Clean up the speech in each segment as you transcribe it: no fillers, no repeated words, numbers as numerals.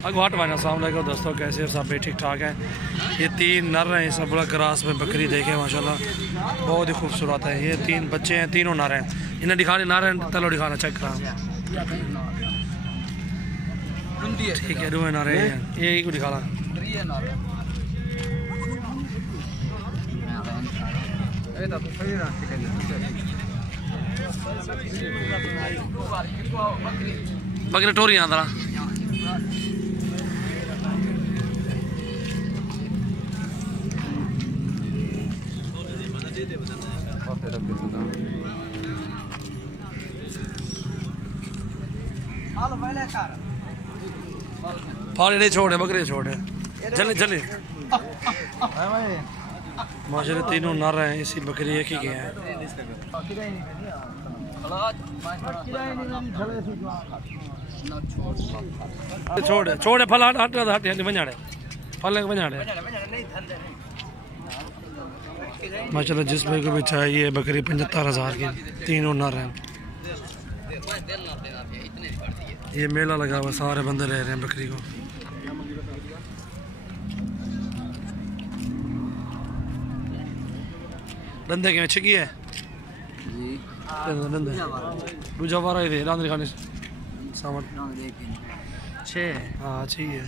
अगवाट वाना अस्सलाम दोस्तों, कैसे सब भाई ठीक ठाक हैं। ये तीन नर हैं, इस बड़ा क्रास में बकरी देखे माशाल्लाह बहुत ही खूबसूरत है। ये तीन बच्चे हैं, तीनों नर हैं। इन्हें दिखाने नर हैं, तलो दिखाना चेक करा। ठीक है, दो नर हैं, ये को दिखाना। बकरी टोरी आंदा फाड़े छोड़ बकरे छोड़ चले चले माशाल्लाह तीनों नर हैं। इसी बकरी एक ही के हैं। छोड़ छोड़ फल हट हट बजाड़े फल बजाड़े माशाल्लाह। जिस भाई को भी चाहिए बकरी 75,000 की, तीनों नर हैं। ये मेला लगा हुआ, सारे बंदे ले रहे हैं बकरी को। दंदे के छिकी है दंदे दूजा वारा ही रांद दिखाने सामान छे। हाँ अच्छी है।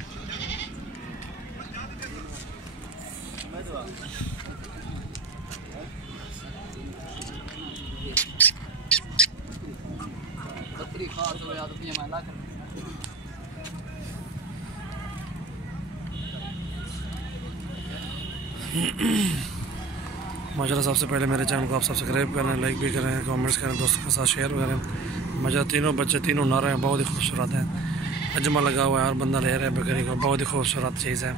माशाल्लाह सबसे पहले मेरे चैनल को आप सब्सक्राइब करें, लाइक भी करें, कमेंट्स करें, दोस्तों के साथ शेयर करें। माशाल्लाह तीनों बच्चे तीनों नर हैं, बहुत ही खूबसूरत है। अजमा लगा हुआ है, हर बंदा ले रहा है बकरी को, बहुत ही खूबसूरत चीज़ है।